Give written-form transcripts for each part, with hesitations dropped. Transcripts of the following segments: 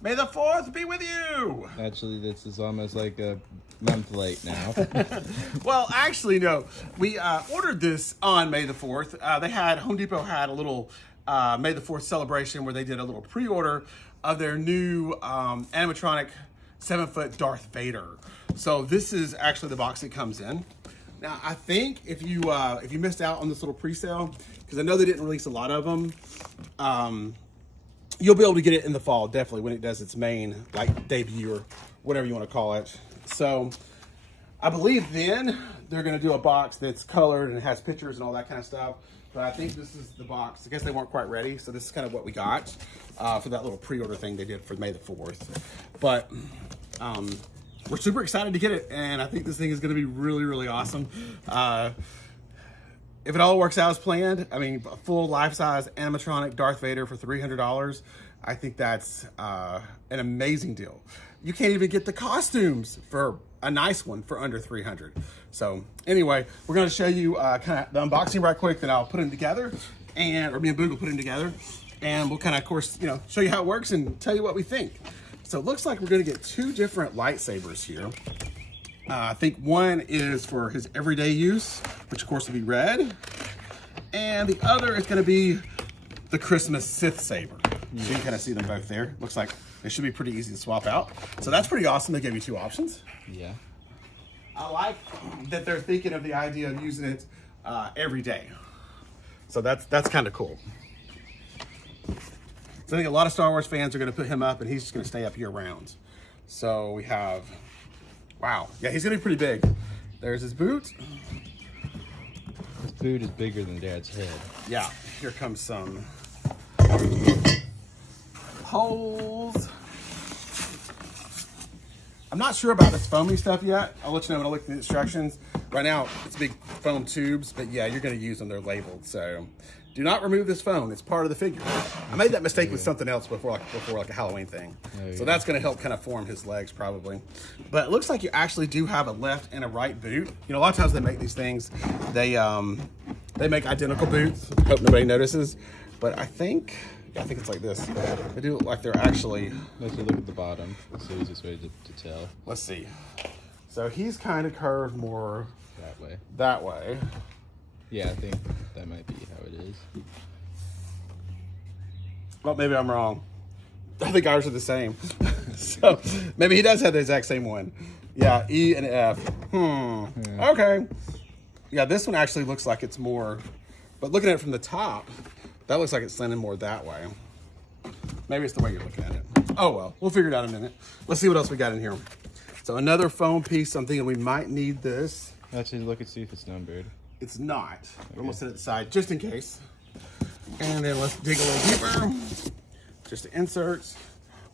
May the 4th be with you! Actually, this is almost like a month late now. Well, actually, no. We ordered this on May the 4th. Home Depot had a little May the 4th celebration where they did a little pre-order of their new animatronic 7-foot Darth Vader. So this is actually the box it comes in. Now, I think if you missed out on this little pre-sale, because I know they didn't release a lot of them, you'll be able to get it in the fall, definitely, when it does its main, like, debut or whatever you want to call it. So I believe then they're going to do a box that's colored and has pictures and all that kind of stuff. But I think this is the box. I guess they weren't quite ready, so this is kind of what we got for that little pre-order thing they did for May the 4th. But we're super excited to get it, and I think this thing is going to be really, really awesome. If it all works out as planned, I mean, a full life-size animatronic Darth Vader for $300, I think that's an amazing deal. You can't even get the costumes for a nice one for under $300. So anyway, we're going to show you kind of the unboxing right quick, then I'll put them together, or me and Boog will put them together, and we'll kind of course, show you how it works and tell you what we think. So it looks like we're going to get 2 different lightsabers here. I think one is for his everyday use, which of course will be red. And the other is gonna be the Christmas Sith saber. Yes. So you can kind of see them both there. Looks like they should be pretty easy to swap out. So that's pretty awesome. They gave you 2 options. Yeah. I like that they're thinking of the idea of using it every day. So that's kind of cool. So I think a lot of Star Wars fans are gonna put him up and he's just gonna stay up year round. So we have, wow, yeah, he's gonna be pretty big. There's his boot. His boot is bigger than Dad's head. Yeah, here comes some holes. I'm not sure about this foamy stuff yet. I'll let you know when I look at the instructions. Right now, it's big foam tubes, but yeah, you're gonna use them, they're labeled. So do not remove this foam, it's part of the figure. I made that mistake with something else before like a Halloween thing. So that's gonna help kind of form his legs probably. But it looks like you actually do have a left and a right boot. A lot of times they make these things, they make identical boots. Hope nobody notices. But I think it's like this. They do look like they're actually... Let's look at the bottom. That's the easiest way to tell. Let's see. So he's kind of curved more... That way. Yeah, I think that might be how it is. Well, maybe I'm wrong. I think ours are the same. So maybe he does have the exact same one. Yeah, E and F. Yeah. Okay. Yeah, this one actually looks like it's more... But looking at it from the top... That looks like it's slanted more that way. Maybe it's the way you're looking at it. Oh well, we'll figure it out in a minute. Let's see what else we got in here. So another foam piece. I'm thinking we might need this. Actually, look and see if it's numbered. It's not. Okay. I'm gonna set it aside just in case. And then let's dig a little deeper. Just the inserts.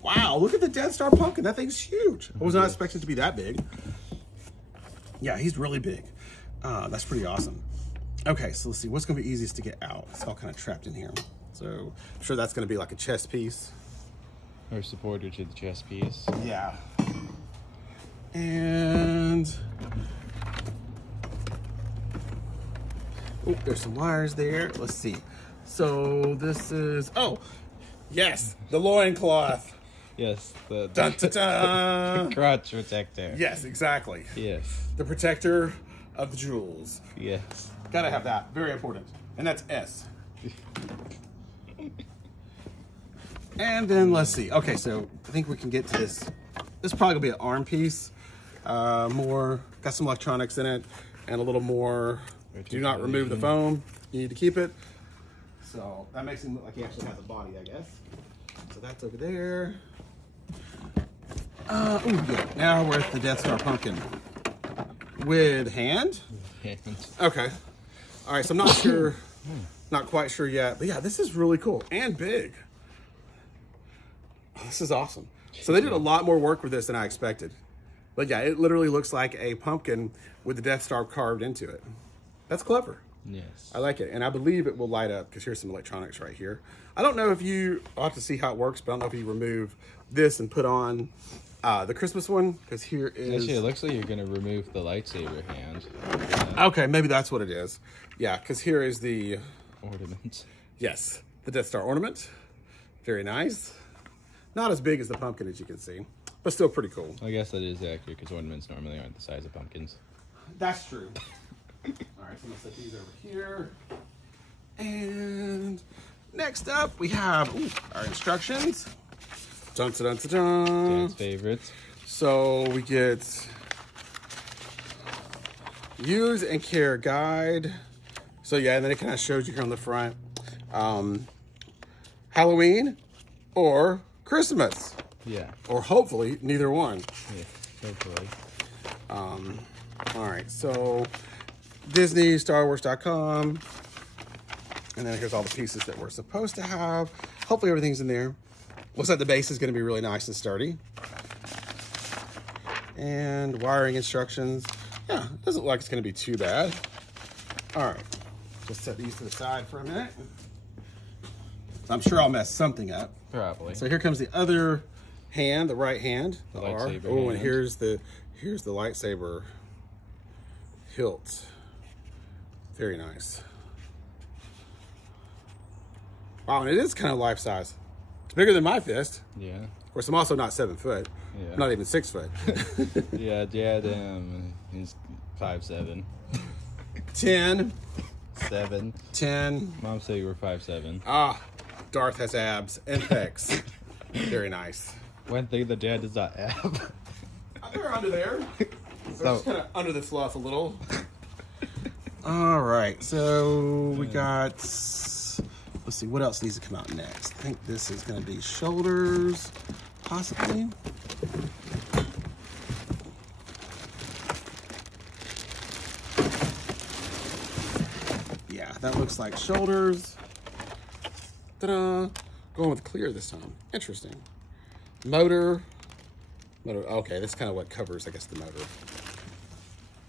Wow, look at the Death Star pumpkin. That thing's huge. I was not expecting it to be that big. Yeah, he's really big. That's pretty awesome. Okay, so let's see, what's gonna be easiest to get out? It's all kind of trapped in here. So I'm sure that's gonna be like a chest piece. Or supporter to the chest piece. Yeah. And, oh, there's some wires there. Let's see. So this is, oh, yes, the loincloth. Yes, the dun, dun, dun. crotch protector. Yes, exactly. Yes. The protector of the jewels. Yes. Gotta have that, very important. And that's S. And then let's see. Okay, so I think we can get to this. This is probably gonna be an arm piece. Got some electronics in it and a little more. Do not remove the foam. You need to keep it. So that makes him look like he actually has a body, I guess. So that's over there. Oh yeah, now we're at the Death Star pumpkin. With hand? Okay. All right, so I'm not sure, not quite sure yet, but yeah, this is really cool and big. This is awesome. So they did a lot more work with this than I expected. But yeah, it literally looks like a pumpkin with the Death Star carved into it. That's clever. Yes. I like it, and I believe it will light up because here's some electronics right here. I don't know if I'll have to see how it works, but I don't know if you remove this and put on the Christmas one, because here is... Actually, it looks like you're going to remove the lightsaber hand. Okay, maybe that's what it is. Yeah, because here is the... Ornament. Yes, the Death Star ornament. Very nice. Not as big as the pumpkin, as you can see, but still pretty cool. I guess that is accurate because ornaments normally aren't the size of pumpkins. That's true. All right, so I'm gonna set these over here. And next up, we have our instructions. Dun, dun, dun, dun, dun. Dad's favorites. So we get use and care guide. So yeah, and then it kind of shows you here on the front. Halloween or Christmas. Yeah. Or hopefully neither one. Yeah. Hopefully. All right, so Disney, StarWars.com. And then here's all the pieces that we're supposed to have. Hopefully everything's in there. Looks like the base is going to be really nice and sturdy. And wiring instructions. Yeah, doesn't look like it's going to be too bad. All right, just set these to the side for a minute. I'm sure I'll mess something up. Probably. So here comes the other hand, the right hand. The R. lightsaber Oh, and hand. here's the lightsaber hilt. Very nice. Wow, and it is kind of life size. It's bigger than my fist. Yeah. Of course, I'm also not 7 foot. Yeah. I'm not even 6 foot. Yeah, Dad is 5'7". 10. 7. 10. Mom said you were 5'7". Ah, Darth has abs and pecs. Very nice. One thing that Dad does not have. They're under there. So- Just kind of under the fluff a little. All right, so we got, let's see, what else needs to come out next? I think this is going to be shoulders, possibly. Yeah, that looks like shoulders. Ta-da! Going with clear this time. Interesting. Motor. Okay, that's kind of what covers, I guess, the motor.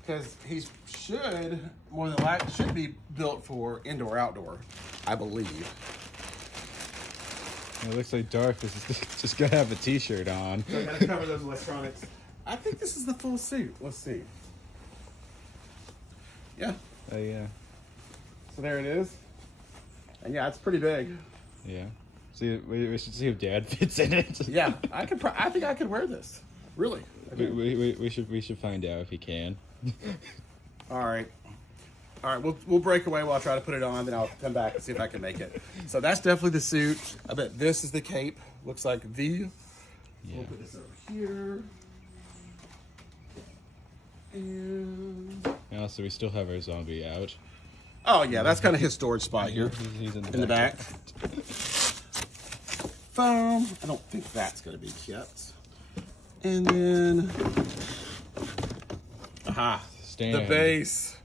Because he should, more than likely, should be built for indoor outdoor, I believe. It looks like Darth is just gonna have a T-shirt on. So I gotta cover those electronics. I think this is the full suit. Let's see. Yeah. Oh yeah. So there it is. And yeah, it's pretty big. Yeah. See, we should see if Dad fits in it. Yeah, I could. I think I could wear this. Really. We should find out if he can. All right. All right, we'll break away while I try to put it on, then I'll come back and see if I can make it. So that's definitely the suit. I bet this is the cape. Looks like V. Yeah. We'll put this over here. And Also, we still have our zombie out. oh yeah, that's kind of his storage spot here He's in the back. Foam. I don't think that's going to be kept. And then, aha, Stand. the base.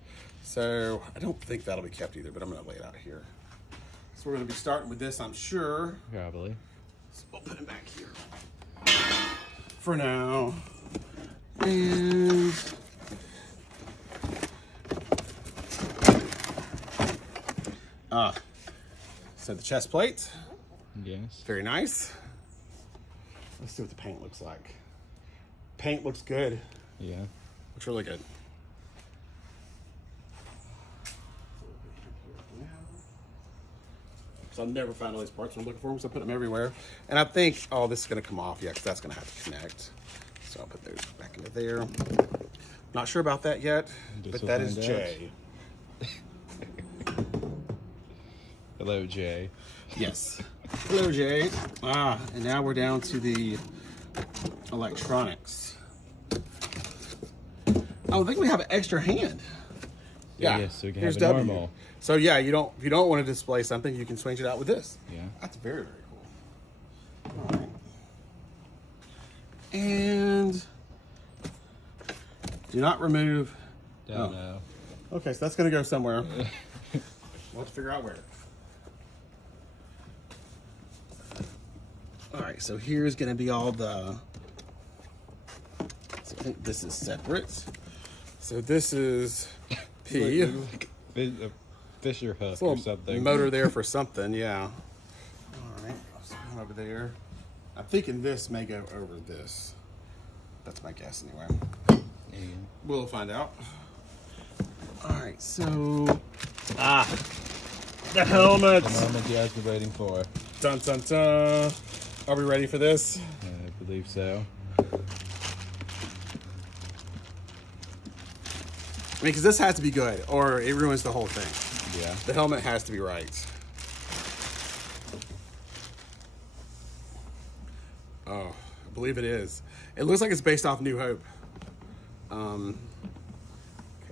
So I don't think that'll be kept either, but I'm going to lay it out here. So we're going to be starting with this, I'm sure. Probably. So we'll put him back here for now. And so the chest plate, Yes. very nice. Let's see what the paint looks like. Paint looks good. Yeah. Looks really good. So I'll never find all these parts when I'm looking for them, so I put them everywhere. And I think, oh, this is going to come off, yeah, because that's going to have to connect. So I'll put those back into there. Not sure about that yet, Guess but we'll that is find Jay. Hello, Jay. Yes. Hello, Jay. And now we're down to the electronics. Oh, I think we have an extra hand. Yeah. Yes, so we can Here's have a W. normal. So yeah, if you don't want to display something, you can switch it out with this. Yeah. That's very, very cool. All right. And do not remove. Don't know. Okay, so that's gonna go somewhere. We'll have to figure out where. All right, so here's gonna be all the. So I think this is separate. So this is P. A Fisher hook It's a or little something. motor there for something, yeah. All right, so over there. I'm thinking this may go over this. That's my guess anyway. Yeah. We'll find out. All right, so the helmet. The moment Dad's been waiting for. Dun dun dun. Are we ready for this? I believe so. I mean, because this has to be good, or it ruins the whole thing. Yeah. The helmet has to be right. Oh, I believe it is. It looks like it's based off New Hope. Okay,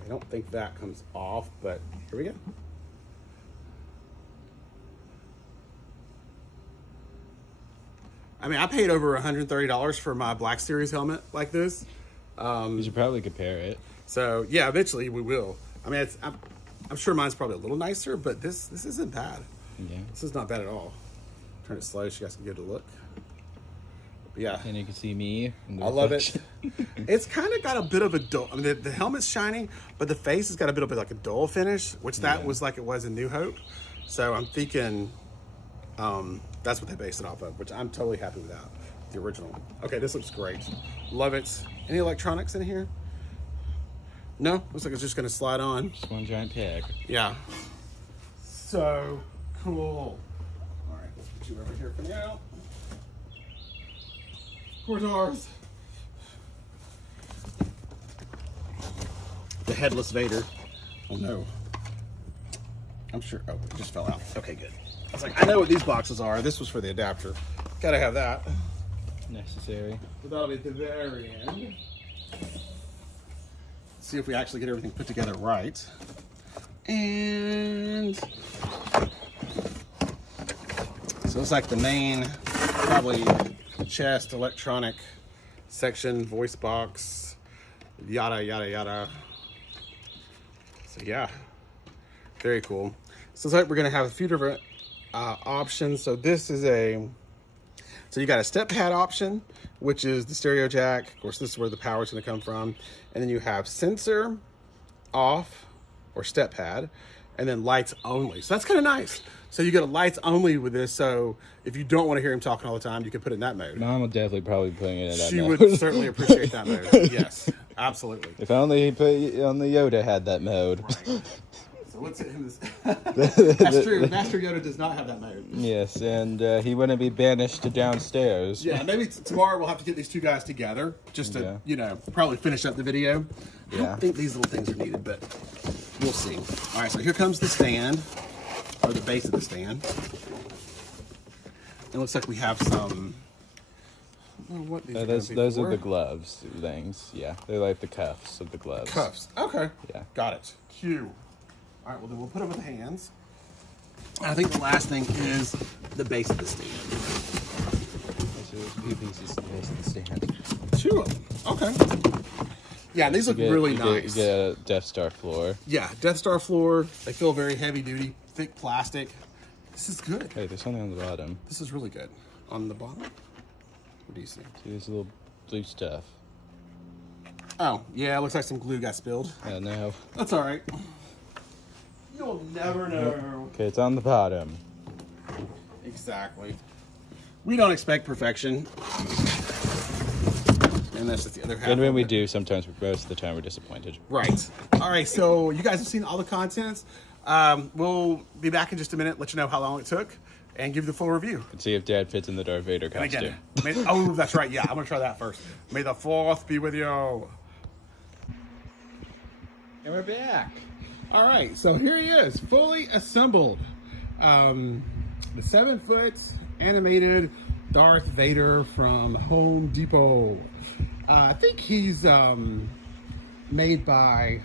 I don't think that comes off, but here we go. I mean, I paid over $130 for my Black Series helmet like this. You should probably compare it. So yeah, eventually we will. I mean, I'm sure mine's probably a little nicer, but this isn't bad. Yeah. This is not bad at all. Turn it slow so you guys can get a look. But yeah, And you can see me. In the I love it. reflection. It's kind of got a bit of a dull. I mean, the helmet's shiny, but the face has got a bit of like a dull finish, which that was like it was in New Hope. So I'm thinking that's what they based it off of, which I'm totally happy with that. The original. Okay, this looks great. Love it. Any electronics in here? No, looks like it's just gonna slide on. Just one giant peg. Yeah. So cool. All right, let's put you over here for now. Where's ours? The headless Vader. Oh no. I'm sure. Oh, it just fell out. Okay, good. I was like, I know what these boxes are. This was for the adapter. Gotta have that. Necessary. But that'll be at the very end. See if we actually get everything put together right. And so it's like the main, probably chest, electronic section, voice box, yada, yada, yada. So yeah, very cool. So it's like we're gonna have a few different options. So this is so you got a step pad option, which is the stereo jack. Of course, this is where the power is going to come from. And then you have sensor, off, or step pad, and then lights only. So that's kind of nice. So you get a lights only with this. So if you don't want to hear him talking all the time, you can put it in that mode. Mom would definitely probably put it in that She mode. would certainly appreciate that mode. Yes, absolutely. If only he put on the Yoda had that mode. Right. So let's hit him this. That's true. Master Yoda does not have that mode. Yes, and he wouldn't be banished to downstairs. Yeah, maybe tomorrow we'll have to get these two guys together just to, probably finish up the video. I Yeah. don't think these little things are needed, but we'll see. All right, so here comes the stand, or the base of the stand. It looks like we have some. I don't know what these are gonna be Those are for. the gloves things. Yeah, they're like the cuffs of the gloves. Cuffs. Okay. Yeah. Got it. Q. All right, well, then we'll put them with the hands. I think the last thing is the base of the stand. So there's a few pieces to the base of the stand. Two of them. Okay. Yeah, these look really nice. You get a Death Star floor. Yeah, Death Star floor. They feel very heavy duty, thick plastic. This is good. Hey, there's something on the bottom. This is really good. On the bottom? What do you see? See this little blue stuff. Oh, yeah, it looks like some glue got spilled. I don't know. That's all right. You'll never know. Okay, it's on the bottom. Exactly. We don't expect perfection. And that's just the other half. And when of we it. do, sometimes most of the time we're disappointed. Right. All right, so you guys have seen all the contents. We'll be back in just a minute, let you know how long it took, and give you the full review. And see if Dad fits in the Darth Vader And costume. again, oh, that's right. Yeah, I'm going to try that first. May the 4th be with you. And we're back. All right, so here he is, fully assembled. The 7-foot animated Darth Vader from Home Depot. I think he's made by,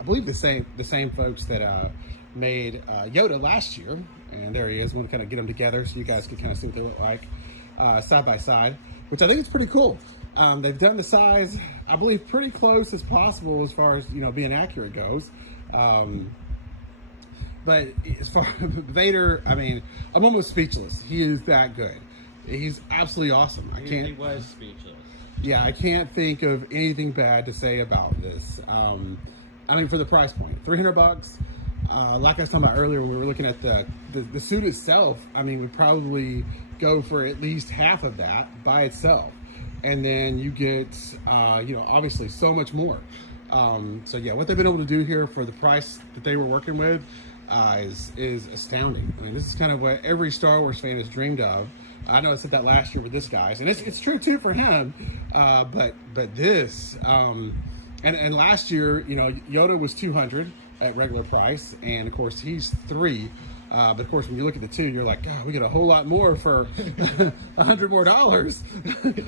I believe the same folks that made Yoda last year. And there he is. Want to kind of get them together so you guys can kind of see what they look like side by side, which I think is pretty cool. They've done the size, I believe, pretty close as possible as far as being accurate goes. But as far as Vader, I mean, I'm almost speechless. He is that good. He's absolutely awesome. He was speechless. Yeah, I can't think of anything bad to say about this. I mean, for the price point, $300. Like I was talking about earlier when we were looking at the suit itself, I mean, we'd probably go for at least half of that by itself. And then you get, obviously so much more. So yeah, what they've been able to do here for the price that they were working with is astounding. I mean, this is kind of what every Star Wars fan has dreamed of. I know I said that last year with this guy's, and it's true too for him. But this, and last year, you know, Yoda was 200 at regular price, and of course he's 3. But of course, when you look at the 2, you're like, God, we get a whole lot more for $100 more.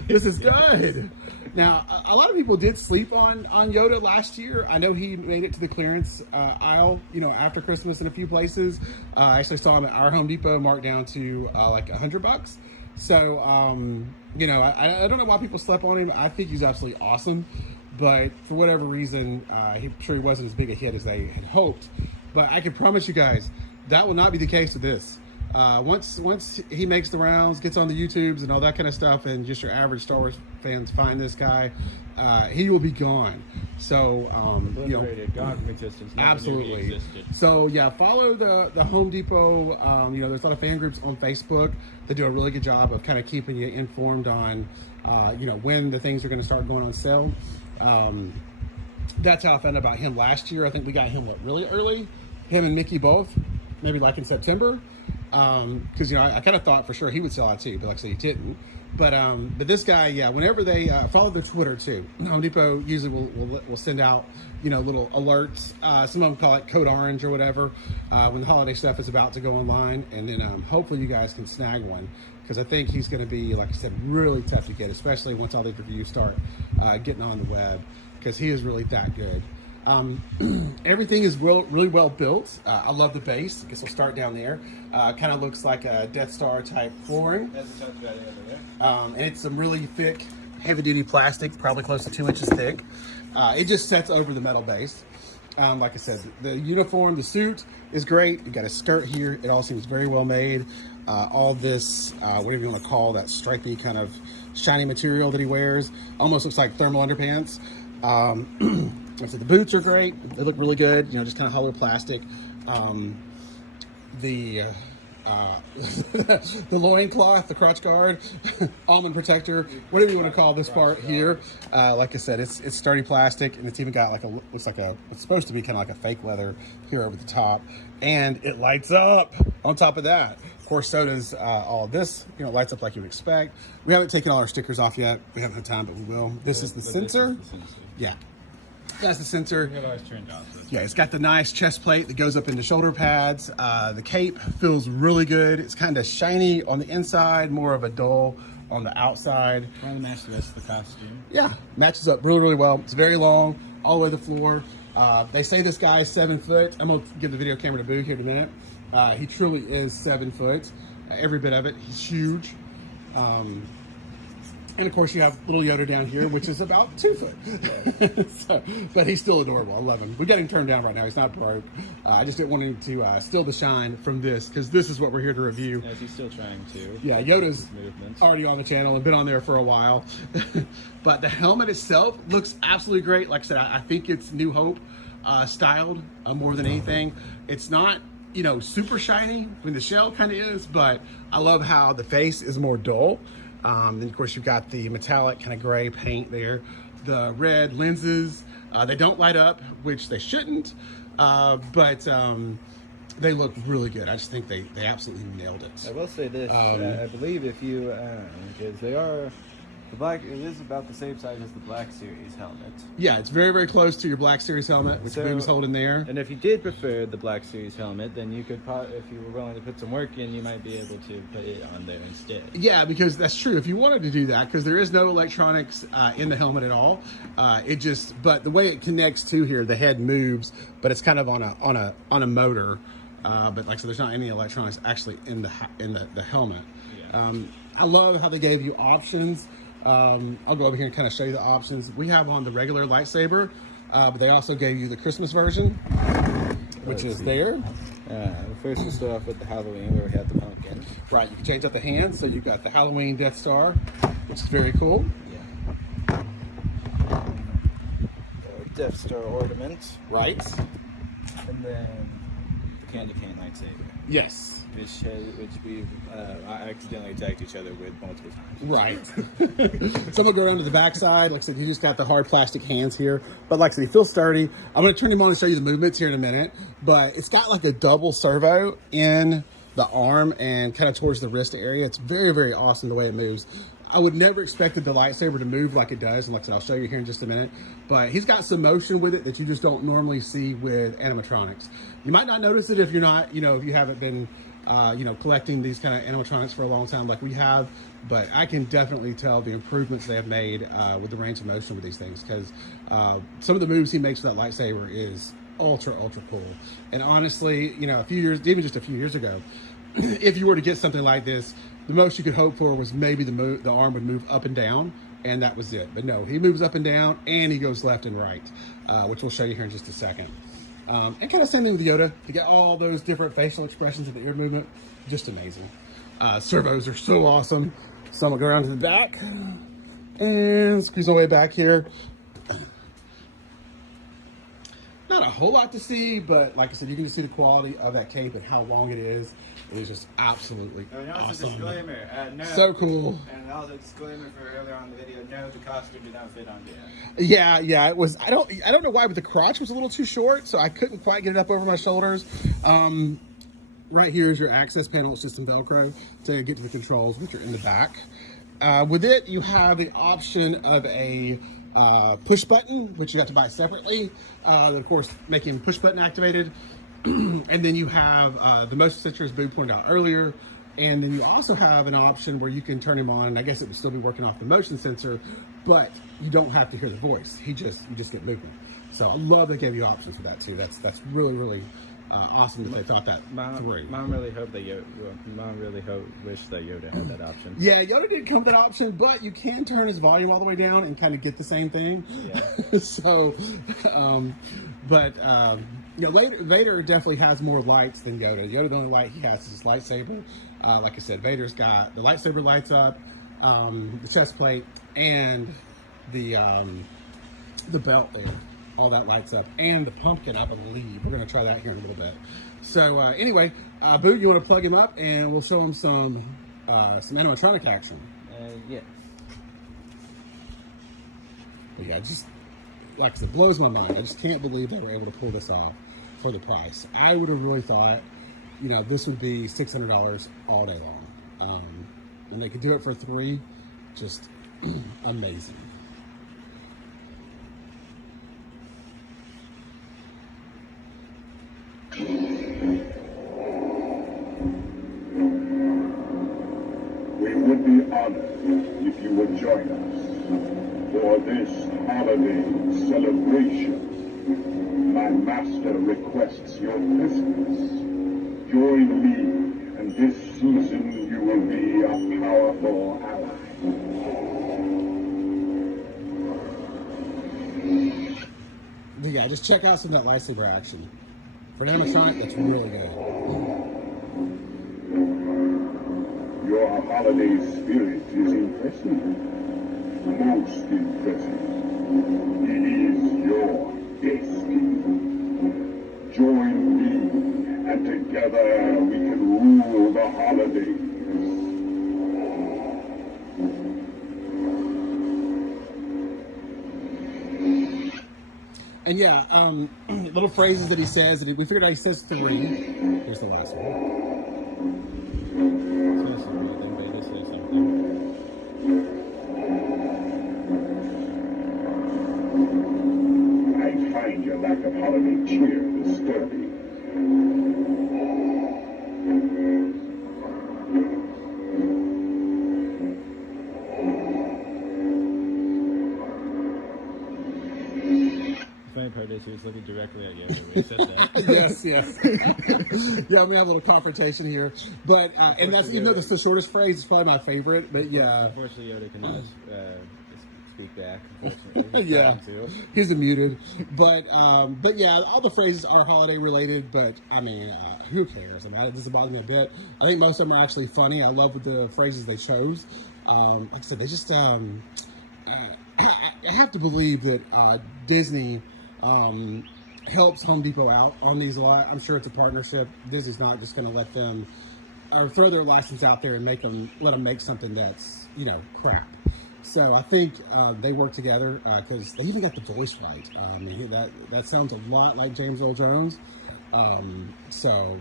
This is good. Now, a lot of people did sleep on Yoda last year. I know he made it to the clearance aisle, you know, after Christmas in a few places. I actually saw him at our Home Depot marked down to like $100. So, you know, I don't know why people slept on him. I think he's absolutely awesome. But for whatever reason, he sure he wasn't as big a hit as they had hoped. But I can promise you guys, that will not be the case with this. Once he makes the rounds, gets on the YouTubes and all that kind of stuff, and just your average Star Wars fans find this guy, he will be gone. So, you know, gone from existence. Absolutely. So yeah, follow the Home Depot. You know, there's a lot of fan groups on Facebook that do a really good job of kind of keeping you informed on, you know, when the things are going to start going on sale. That's how I found out about him last year. I think we got him really early, him and Mickey both, maybe like in September. Because you know, I kind of thought for sure he would sell out too, but like I said, he didn't. But this guy, yeah, whenever they follow their Twitter too, Home Depot usually will send out, you know, little alerts. Some of them call it Code Orange or whatever, when the holiday stuff is about to go online, and then hopefully you guys can snag one, because I think he's going to be, like I said, really tough to get, especially once all these reviews start getting on the web, because he is really that good. Everything is really well built. I love the base. I guess we'll start down there. Kind of looks like a Death Star type flooring. And it's some really thick, heavy duty plastic, probably close to 2 inches thick. It just sets over the metal base. Like I said, the uniform, the suit is great. You got a skirt here. It all seems very well made. All this, whatever you want to call that stripy kind of shiny material that he wears, almost looks like thermal underpants. So the boots are great. They look really good. You know, just kind of hollow plastic. The loincloth, the crotch guard, almond protector, whatever you want to call this part here. Like I said, it's sturdy plastic, and it's even got like looks like it's supposed to be kind of like a fake leather here over the top, and it lights up on top of that. Of course, so does all of this. You know, it lights up like you would expect. We haven't taken all our stickers off yet. We haven't had time, but we will. This is the sensor. Yeah. That's the sensor. Yeah, it's got the nice chest plate that goes up into shoulder pads. The cape feels really good. It's kind of shiny on the inside, more of a dull on the outside. Trying to match the rest of the costume. Yeah, matches up really well. It's very long, all the way to the floor. They say this guy is 7 foot. I'm gonna give the video camera to Boo here in a minute. He truly is 7 foot. Every bit of it. He's huge. And of course, you have little Yoda down here, which is about 2 foot. So, but he's still adorable. I love him. We got him turned down right now. He's not broke. I just didn't want him to steal the shine from this, because this is what we're here to review. Yes, he's still trying to. Yeah, Yoda's already on the channel and been on there for a while. But the helmet itself looks absolutely great. Like I said, I think it's New Hope styled more than anything. It's not, you know, super shiny. I mean, the shell kind of is, but I love how the face is more dull. Then of course you've got the metallic kind of gray paint there, the red lenses. They don't light up, which they shouldn't, but they look really good. I just think they absolutely nailed it. I will say this, I believe if you, because they are, it is about the same size as the Black Series helmet. Yeah, it's very close to your Black Series helmet, which Boom's holding there. And if you did prefer the Black Series helmet, then you could, if you were willing to put some work in, you might be able to put it on there instead. Yeah, because that's true. If you wanted to do that, because there is no electronics in the helmet at all. But the way it connects to here, the head moves, but it's kind of on a motor. But like I said, there's not any electronics actually in the helmet. Yeah. I love how they gave you options. I'll go over here and kind of show you the options. We have on the regular lightsaber, but they also gave you the Christmas version, which is there. First we'll start off with the Halloween, where we have the pumpkin. Right, you can change up the hands, so you've got the Halloween Death Star, which is very cool. Yeah. Death Star ornament. Right. And then the candy cane lightsaber. Yes. Which we accidentally attacked each other with multiple times. Right. So I'm going to go around to the back side. Like I said, he just got the hard plastic hands here. But like I said, he feels sturdy. I'm going to turn him on and show you the movements here in a minute. But it's got like a double servo in the arm and kind of towards the wrist area. It's very, very awesome the way it moves. I would never expected the lightsaber to move like it does, and like I said, I'll show you here in just a minute. But he's got some motion with it that you just don't normally see with animatronics. You might not notice it if you're not, if you haven't been, collecting these kind of animatronics for a long time like we have. But I can definitely tell the improvements they have made with the range of motion with these things, because some of the moves he makes with that lightsaber is ultra cool. And honestly, even just a few years ago, if you were to get something like this, the most you could hope for was maybe the arm would move up and down, and that was it. But no, he moves up and down, and he goes left and right, which we'll show you here in just a second. And kind of same thing with Yoda, to get all those different facial expressions of the ear movement, just amazing. Servos are so awesome. So I'm gonna go around to the back and squeeze my way back here. Not a whole lot to see, but like I said, you can just see the quality of that cape and how long it is. It is just absolutely awesome. Disclaimer, no. So cool. And also disclaimer for earlier on in the video, no, the costume did not fit on Dan. Yeah, it was. I don't know why, but the crotch was a little too short, so I couldn't quite get it up over my shoulders. Right here is your access panel. It's just some Velcro to get to the controls, which are in the back. With it, you have the option of a push button, which you have to buy separately. Of course, making push button activated. And then you have the motion sensor, as Boo pointed out earlier. And then you also have an option where you can turn him on. And I guess it would still be working off the motion sensor, but you don't have to hear the voice. You just get movement. So I love they gave you options for that too. That's really awesome that they thought that through. Mom really wished that Yoda had that option. Yeah, Yoda didn't come with that option, but you can turn his volume all the way down and kind of get the same thing. Yeah. So, Vader definitely has more lights than Yoda. Yoda, the only light he has is his lightsaber. Like I said, Vader's got the lightsaber lights up, the chest plate, and the belt there. All that lights up, and the pumpkin, I believe. We're going to try that here in a little bit. So anyway, Boo, you want to plug him up, and we'll show him some animatronic action. Yes. But yeah, just like I said, blows my mind. I just can't believe they were able to pull this off for the price. I would have really thought, this would be $600 all day long. And they could do it for $3, just amazing. We would be honored if you would join us for this holiday celebration. My master requests your presence. Join me, and this season you will be a powerful ally. Yeah, just check out some of that lightsaber action. For an animatronic, that's really good. Your holiday spirit is impressive. Most impressive. It is your destiny. Join me, and together we can rule the holidays. And yeah, little phrases that he says, and we figured out he says 3. Here's the last one. I find your lack of holiday cheer disturbing. Funny part is he was looking directly at Yoda when he said that. Yes. Yeah, we have a little confrontation here, but and that's even though that's the shortest phrase, it's probably my favorite. But yeah, Unfortunately, Yoda cannot speak back. Unfortunately, yeah, he's muted. But yeah, all the phrases are holiday related. But I mean, who cares? I mean, it doesn't bother me a bit. I think most of them are actually funny. I love the phrases they chose. Like I said, they just. I have to believe that Disney helps Home Depot out on these a lot. I'm sure it's a partnership. Disney's not just going to let them or throw their license out there and let them make something that's crap. So I think they work together because they even got the voice right. I mean, that sounds a lot like James Earl Jones. So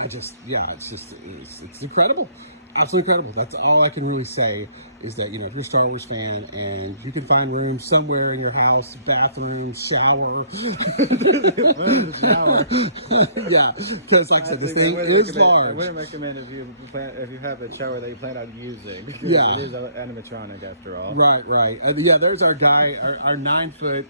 it's incredible. Absolutely incredible. That's all I can really say is that, if you're a Star Wars fan and you can find room somewhere in your house, bathroom, shower. Shower. Yeah, because like I said, this thing is large. I wouldn't recommend if you have a shower that you plan on using. Because Yeah. it is an animatronic after all. Right. Yeah, there's our guy, our 9-foot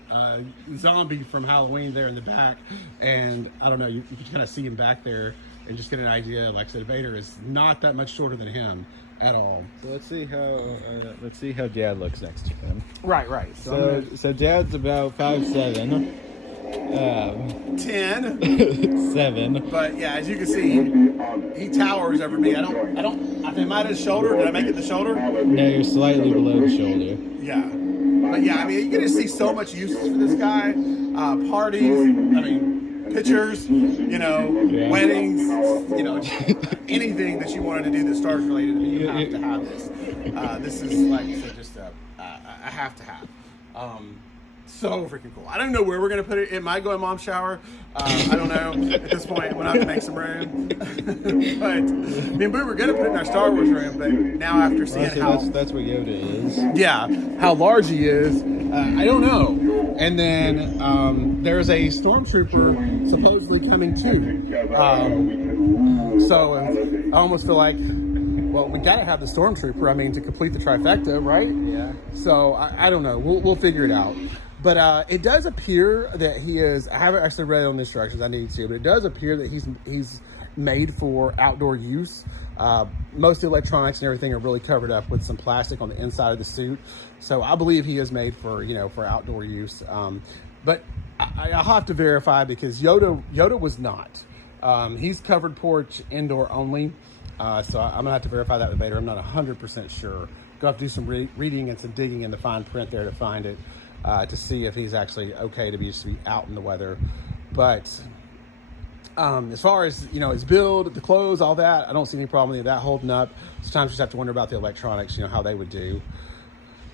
zombie from Halloween there in the back. And I don't know, you can kind of see him back there and just get an idea. Like I said, Vader is not that much shorter than him at all. So let's see how Dad looks next to him. Right. So Dad's about 5'7". 10. 7. But yeah, as you can see, he towers over me. I think am I at his shoulder? Did I make it the shoulder? No, you're slightly below the shoulder. Yeah. But yeah, I mean, you get to see so much uses for this guy. Parties, pictures, weddings, anything that you wanted to do that's Star Wars related, you have to have this. This is, like I said, just a have to have. So freaking cool. I don't know where we're going to put it. It might go in Mom's shower. I don't know. At this point, we'll have to make some room. But me and Boo were going to put it in our Star Wars room, but now after seeing how... That's what Yoda is. Yeah, how large he is, I don't know. And then there's a stormtrooper supposedly coming too. So I almost feel like, well, we got to have the stormtrooper, to complete the trifecta, right? Yeah. So I don't know. We'll figure it out. But it does appear that he is. I haven't actually read on the instructions. I need to, but it does appear that he's made for outdoor use. Most of the electronics and everything are really covered up with some plastic on the inside of the suit. So I believe he is made for for outdoor use. But I'll have to verify because Yoda was not. He's covered porch indoor only. So I'm gonna have to verify that with Vader. I'm not 100% sure. Go have to do some reading and some digging in the fine print there to find it. To see if he's actually okay to be out in the weather. But as far as his build, the clothes, all that, I don't see any problem with that holding up. Sometimes you just have to wonder about the electronics, how they would do.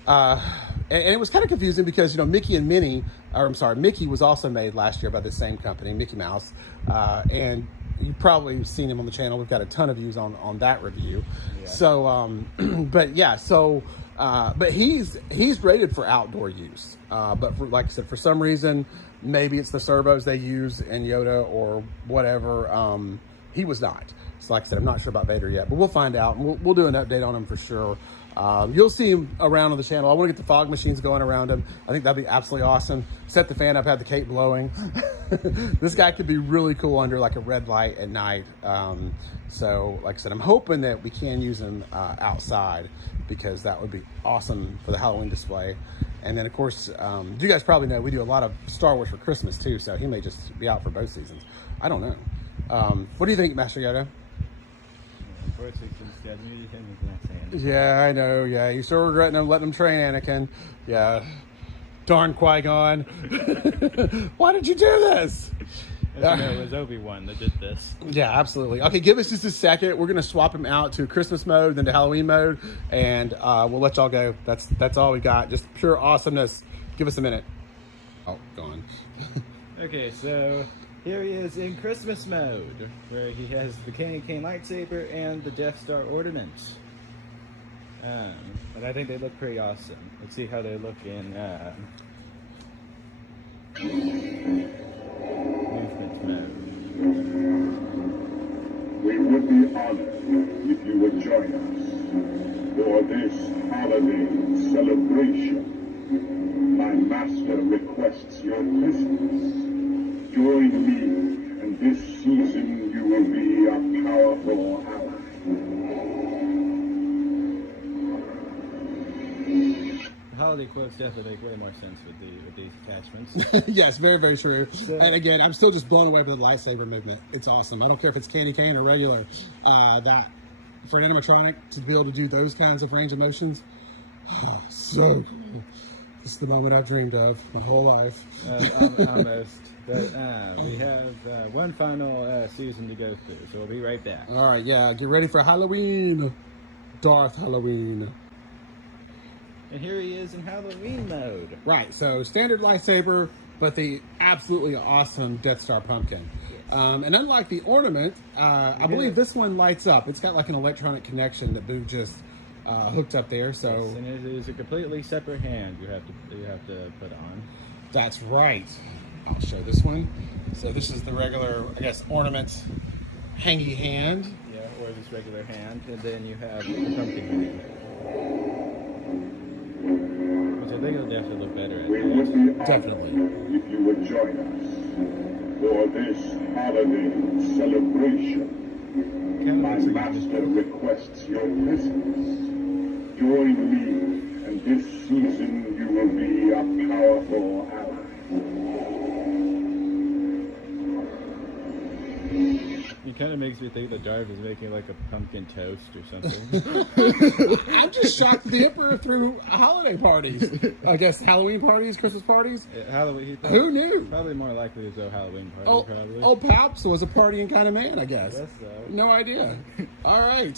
And it was kind of confusing because Mickey was also made last year by the same company, Mickey Mouse, and you've probably seen him on the channel. We've got a ton of views on that review. Yeah. So, but he's rated for outdoor use. But like I said, for some reason, maybe it's the servos they use in Yoda or whatever. He was not. So like I said, I'm not sure about Vader yet, but we'll find out. And we'll do an update on him for sure. You'll see him around on the channel. I want to get the fog machines going around him. I think that'd be absolutely awesome. Set the fan up, have the cape blowing. This guy could be really cool under like a red light at night. So like I said, I'm hoping that we can use him outside because that would be awesome for the Halloween display. And then of course, you guys probably know we do a lot of Star Wars for Christmas too. So he may just be out for both seasons. I don't know. What do you think, Master Yoda? Yeah, I know. Yeah, you still regretting them letting them train Anakin. Yeah, darn Qui-Gon. Why did you do this? It was Obi-Wan that did this. Yeah, absolutely. Okay, give us just a second. We're gonna swap him out to Christmas mode, then to Halloween mode, and we'll let y'all go. That's all we got. Just pure awesomeness. Give us a minute. Oh, gone. Okay, so here he is in Christmas mode, where he has the candy cane lightsaber and the Death Star ornaments. And I think they look pretty awesome. Let's see how they look in movement mode. We would be honored if you would join us for this holiday celebration. My master requests your presence. Join me, and this season you will be a powerful ally. The holiday quotes definitely make way more sense with these attachments. Yes, very, very true. So, and again, I'm still just blown away by the lightsaber movement. It's awesome. I don't care if it's candy cane or regular. That for an animatronic to be able to do those kinds of range of motions, so cool. This is the moment I've dreamed of my whole life. Almost. But we have one final season to go through, so we'll be right back. All right, yeah, get ready for Halloween. Darth Halloween. And here he is in Halloween mode. Right, so standard lightsaber, but the absolutely awesome Death Star pumpkin. And unlike the ornament, I believe this one lights up. It's got like an electronic connection that Boo just hooked up there. So Yes, and it is a completely separate hand you have to put on. that's right. I'll show this one. So this is the regular, I guess, ornament hangy hand. Yeah, or this regular hand, and then you have the pumpkin hand, which I think will definitely look better at We that. would be honored Definitely. if you would join us for this holiday celebration. My Kind of looks like master requests your presence. Join me, and this season you will be a powerful ally. it kind of makes me think that Darth is making like a pumpkin toast or something. I'm just shocked that the Emperor threw holiday parties. I guess Halloween parties, Christmas parties. Halloween. Who knew? Probably more likely to go Halloween party. Oh, probably. old Paps was a partying kind of man, I guess. Guess so. No idea. All right.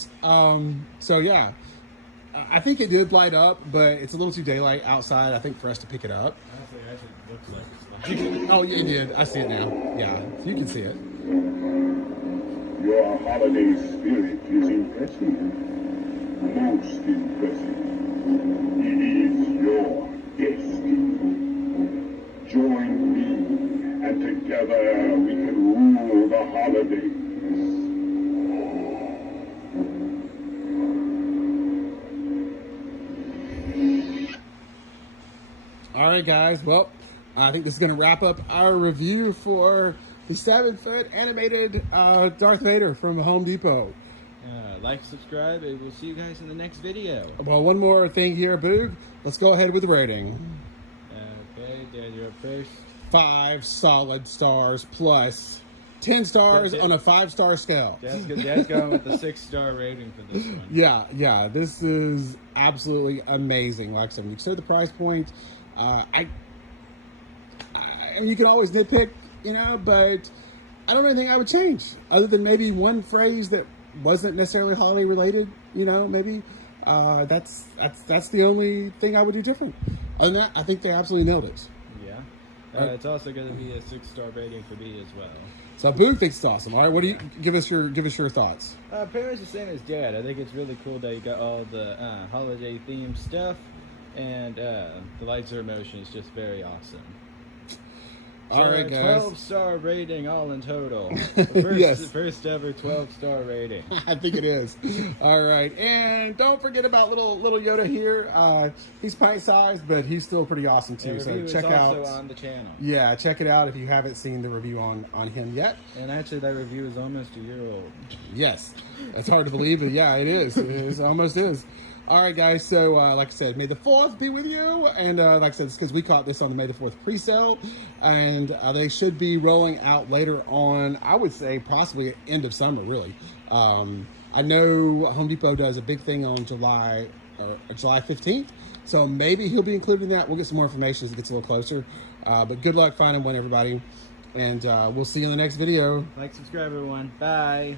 So yeah, I think it did light up, but it's a little too daylight outside, I think, for us to pick it up. Honestly, it actually looks like it's Oh, yeah, it did. I see it now. Yeah, you can see it. Your holiday spirit is impressive. Most impressive. It is your destiny. Join me, and together we can rule the holidays. All right, guys. Well, I think this is going to wrap up our review for the 7-foot animated Darth Vader from Home Depot. like, subscribe, and we'll see you guys in the next video. Well, one more thing here, Boog. Let's go ahead with the rating. Okay, Dad, you're up first. 5 solid stars plus 10 stars on a 5-star scale. Dad's going with the 6-star rating for this one. Yeah, this is absolutely amazing. Like I said, when you consider the price point, I mean, you can always nitpick, but I don't know anything I would change other than maybe one phrase that wasn't necessarily holiday related. Maybe that's the only thing I would do different. Other than that, I think they absolutely nailed it. Yeah, it's also going to be a 6-star rating for me as well. So Boog thinks it's awesome. All right, what do you give us your thoughts? Pretty much the same as Dad. I think it's really cool that you got all the holiday themed stuff, and the lightsaber motion is just very awesome. All right, guys. 12-star rating all in total. Yes. First ever 12-star rating. I think it is. All right, and don't forget about little Yoda here. He's pint-sized, but he's still pretty awesome too. The So review check is out. also on the channel. Yeah, check it out if you haven't seen the review on him yet. And actually, that review is almost a year old. Yes, it's hard to believe, but yeah, it is. It almost is. All right, guys. So, like I said, May the 4th be with you. And like I said, it's because we caught this on the May the 4th pre-sale. And they should be rolling out later on, I would say, possibly at end of summer, really. I know Home Depot does a big thing on July 15th. So maybe he'll be including that. We'll get some more information as it gets a little closer. But good luck finding one, everybody. And we'll see you in the next video. Like, subscribe, everyone. Bye.